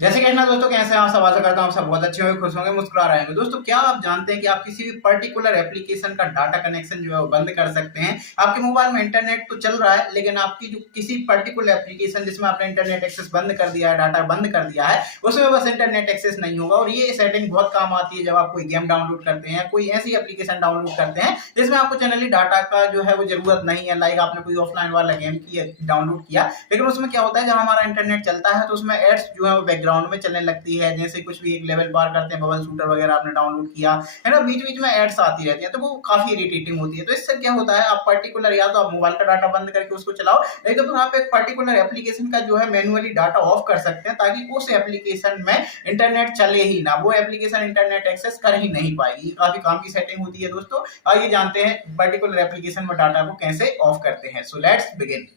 जैसे कि ना दोस्तों, कैसे हैं आप सब? आशा करता हूँ आप सब बहुत अच्छे होंगे, खुश होंगे, मुस्कुरा रहे होंगे। दोस्तों, क्या आप जानते हैं कि आप किसी भी पर्टिकुलर एप्लीकेशन का डाटा कनेक्शन जो है वो बंद कर सकते हैं? आपके मोबाइल में इंटरनेट तो चल रहा है, लेकिन आपकी जो किसी पर्टिकुलर एप्लीकेशन जिसमें आपने इंटरनेट एक्सेस बंद कर दिया है, डाटा बंद कर दिया है, उसमें बस इंटरनेट एक्सेस नहीं होगा। और ये सेटिंग बहुत काम आती है जब आप कोई गेम डाउनलोड करते हैं, कोई ऐसी एप्लीकेशन डाउनलोड करते हैं जिसमें आपको जनरली डाटा का जो है वो जरूरत नहीं है। लाइक आपने कोई ऑफलाइन वाला गेम डाउनलोड किया, लेकिन उसमें क्या होता है, जब हमारा इंटरनेट चलता है तो उसमें एड्स जो है वो बैकग्राउंड में चलने लगती है। जैसे कुछ भी एक लेवल पार करते हैं, बबल शूटर वगैरह आपने डाउनलोड किया है ना, बीच बीच में एड्स आती रहती है, तो वो काफी इरिटेटिंग होती है। तो इससे क्या होता है, आप पर्टिकुलर या तो आप मोबाइल का डाटा बंद करके उसको चलाओ, नहीं तो फिर आप एक पर्टिकुलर एप्लीकेशन का जो है मैन्युअली डाटा ऑफ कर सकते हैं, ताकि उस एप्लीकेशन में इंटरनेट चले ही ना, वो एप्लीकेशन इंटरनेट एक्सेस कर ही नहीं पाएगी। काफी काम की सेटिंग होती है दोस्तों। आइए जानते हैं पर्टिकुलर एप्लीकेशन में डाटा को कैसे ऑफ करते हैं। So let's begin.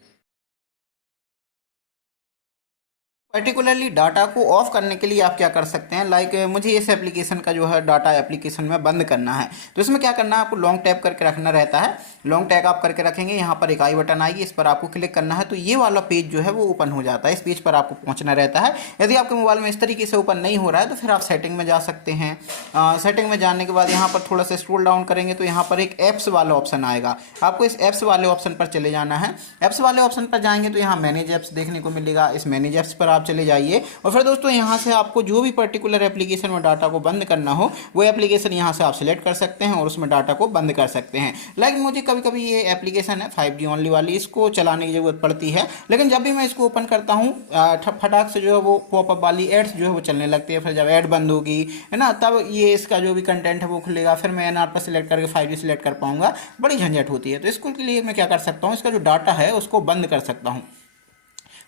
Particularly data को ऑफ करने के लिए आप क्या कर सकते हैं, लाइक मुझे इस एप्लीकेशन का जो है डाटा एप्लीकेशन में बंद करना है, तो इसमें क्या करना है, आपको लॉन्ग टैप करके रखना रहता है। लॉन्ग टैप आप करके रखेंगे, यहाँ पर एक आई बटन आएगी, इस पर आपको क्लिक करना है, तो ये वाला पेज जो है वो ओपन हो जाता है। इस पेज पर आपको पहुंचना रहता है। यदि आपके मोबाइल में इस तरीके से ओपन नहीं हो रहा है तो फिर आप सेटिंग में जा सकते हैं। सेटिंग में जाने के बाद यहाँ पर थोड़ा सा स्क्रॉल डाउन करेंगे तो यहाँ पर एक ऐप्स वाला ऑप्शन आएगा। आपको इस ऐप्स वाले ऑप्शन पर चले जाना है। ऐप्स वाले ऑप्शन पर जाएंगे तो यहाँ मैनेज ऐप्स देखने को मिलेगा। इस मैनेज ऐप्स पर आप चले जाइए और फिर दोस्तों यहाँ से आपको जो भी पर्टिकुलर एप्लीकेशन में डाटा को बंद करना हो वो एप्लीकेशन यहाँ से आप सिलेक्ट कर सकते हैं और उसमें डाटा को बंद कर सकते हैं। लाइक मुझे कभी कभी ये एप्लीकेशन है 5G ओनली वाली, इसको चलाने की जरूरत पड़ती है, लेकिन जब भी मैं इसको ओपन करता हूँ फटाक से जो है वो पॉपअप वाली एड्स जो है वो चलने लगती है। फिर जब एड बंद होगी है ना, तब ये इसका जो भी कंटेंट है वो खुलेगा, फिर मैं NR पर सिलेक्ट करके 5G सिलेक्ट कर पाऊंगा। बड़ी झंझट होती है। तो इसको के लिए मैं क्या कर सकता हूँ, इसका जो डाटा है उसको बंद कर सकता हूँ।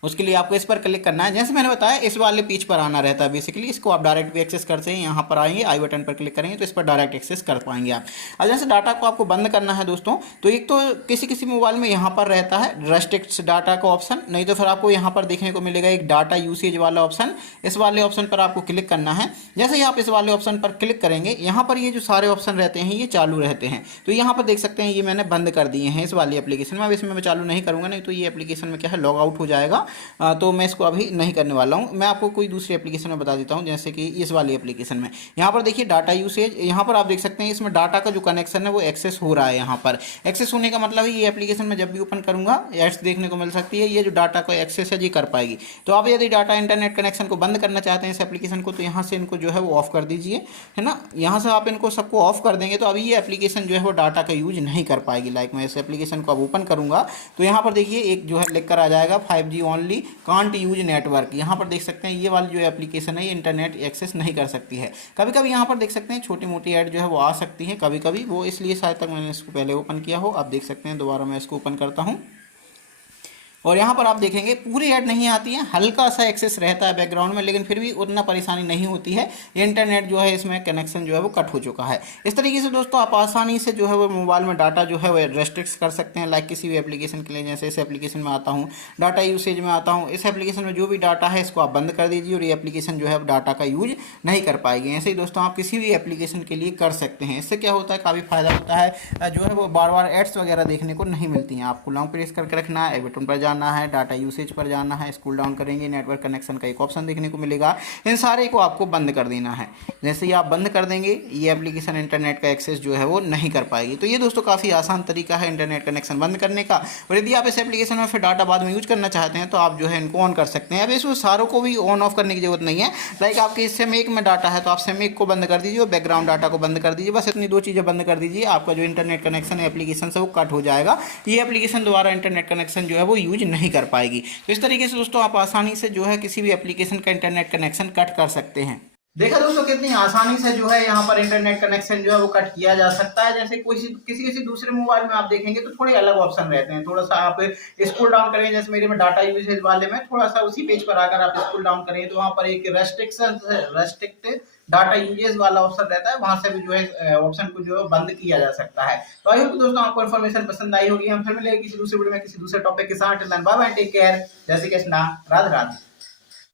उसके लिए आपको इस पर क्लिक करना है। जैसे मैंने बताया, इस वाले पेज पर आना रहता है बेसिकली। इसको आप डायरेक्ट भी एक्सेस करते हैं, यहाँ पर आएंगे, आई बटन पर क्लिक करेंगे तो इस पर डायरेक्ट एक्सेस कर पाएंगे आप। अब जैसे डाटा को आपको बंद करना है दोस्तों, तो एक तो किसी किसी मोबाइल में यहाँ पर रहता है रेस्ट्रिक्ट डाटा का ऑप्शन, नहीं तो फिर आपको यहाँ पर देखने को मिलेगा एक डाटा यूसेज वाला ऑप्शन। इस वाले ऑप्शन पर आपको क्लिक करना है। जैसे ही आप इस वाले ऑप्शन पर क्लिक करेंगे, यहाँ पर ये जो सारे ऑप्शन रहते हैं ये चालू रहते हैं। तो यहाँ पर देख सकते हैं ये मैंने बंद कर दिए हैं इस वाली एप्लीकेशन में। अब इसमें मैं चालू नहीं करूँगा, नहीं तो ये एप्लीकेशन में क्या है, लॉग आउट हो जाएगा। तो मैं इसको अभी नहीं करने वाला हूं। मैं आपको कोई दूसरी एप्लीकेशन में बता देता हूं, जैसे कि इस वाली एप्लीकेशन में यहाँ पर देखिए डाटा यूसेज, यहाँ पर आप देख सकते हैं इसमें डाटा का जो कनेक्शन है वो एक्सेस हो रहा है। यहाँ पर एक्सेस होने का मतलब है ये एप्लीकेशन में जब भी ओपन करूंगा एड्स देखने को मिल सकती है। ये जो डाटा का एक्सेस है ये कर पाएगी। तो आप यदि डाटा इंटरनेट कनेक्शन को बंद करना चाहते हैं इस एप्लीकेशन को, तो यहाँ से इनको जो है वो ऑफ कर दीजिए, है ना। यहाँ से आप इनको सबको ऑफ कर देंगे तो अभी ये एप्लीकेशन जो है वो डाटा का यूज नहीं कर पाएगी। लाइक मैं इस एप्लीकेशन को अब ओपन करूंगा तो यहाँ पर देखिए एक जो है लिख कर आ जाएगा 5G only can't use network. यहाँ पर देख सकते हैं ये वाली जो एप्लीकेशन है ये इंटरनेट एक्सेस नहीं कर सकती है। कभी कभी यहाँ पर देख सकते हैं छोटी मोटी ऐड जो है वो आ सकती है कभी कभी, वो इसलिए शायद तक मैंने इसको पहले ओपन किया हो। आप देख सकते हैं दोबारा मैं इसको ओपन करता हूँ और यहाँ पर आप देखेंगे पूरी ऐड नहीं आती है, हल्का सा एक्सेस रहता है बैकग्राउंड में, लेकिन फिर भी उतना परेशानी नहीं होती है। इंटरनेट जो है इसमें कनेक्शन जो है वो कट हो चुका है। इस तरीके से दोस्तों आप आसानी से जो है वो मोबाइल में डाटा जो है वो रेस्ट्रिक्ट कर सकते हैं। लाइक किसी भी एप्लीकेशन के लिए, जैसे इस एप्लीकेशन में आता हूँ, डाटा यूसेज में आता हूँ, इस एप्लीकेशन में जो भी डाटा है इसको आप बंद कर दीजिए और ये एप्लीकेशन जो है डाटा का यूज नहीं कर पाएगी। ऐसे ही दोस्तों आप किसी भी एप्लीकेशन के लिए कर सकते हैं। इससे क्या होता है, काफ़ी फायदा होता है, जो है वो बार बार एड्स वगैरह देखने को नहीं मिलती हैं। आपको लॉन्ग प्रेस करके रखना है, बटन पर जाना है, डाटा यूसेज पर जाना है, स्क्रॉल डाउन करेंगे, नेटवर्क कनेक्शन का एक ऑप्शन देखने को मिलेगा। इन सारे को आपको बंद कर देना है। जैसे ही आप बंद कर देंगे ये एप्लीकेशन इंटरनेट का एक्सेस जो है वो नहीं कर पाएगी। तो ये दोस्तों काफ़ी आसान तरीका है इंटरनेट कनेक्शन बंद करने का। और यदि आप इस एप्लीकेशन में फिर डाटा बाद में यूज करना चाहते हैं तो आप जो है इनको ऑन कर सकते हैं। अब इसमें सारों को भी ऑन ऑफ करने की जरूरत नहीं है। लाइक आपके सिम एक में डाटा है तो आप सिम एक को बंद कर दीजिए और बैकग्राउंड डाटा को बंद कर दीजिए। बस इतनी दो चीज़ें बंद कर दीजिए, आपका जो इंटरनेट कनेक्शन है एप्लीकेशन से वो कट हो जाएगा। ये एप्लीकेशन दोबारा इंटरनेट कनेक्शन जो है वो यूज नहीं कर पाएगी। तो इस तरीके से दोस्तों आप आसानी से जो है किसी भी एप्लीकेशन का इंटरनेट कनेक्शन कट कर सकते हैं। देखा दोस्तों कितनी आसानी से जो है यहाँ पर इंटरनेट कनेक्शन जो है वो कट किया जा सकता है। जैसे किसी किसी दूसरे मोबाइल में आप देखेंगे तो थोड़े अलग ऑप्शन रहते हैं। थोड़ा सा आप स्क्रॉल डाउन करेंगे, जैसे मेरे में डाटा यूसेज वाले में थोड़ा सा उसी पेज पर आकर आप स्क्रॉल डाउन करेंगे तो वहाँ पर एक रेस्ट्रिक्ट डाटा यूजेस वाला ऑप्शन रहता है, वहां से भी जो है ऑप्शन को जो है बंद किया जा सकता है। तो आई होप दोस्तों आपको इन्फॉर्मेशन पसंद आई होगी। हम फिर मिलेंगे किसी दूसरे वीडियो में किसी दूसरे टॉपिक के साथ। बाय बाय, टेक केयर, जय श्री कृष्णा, राधे राधे।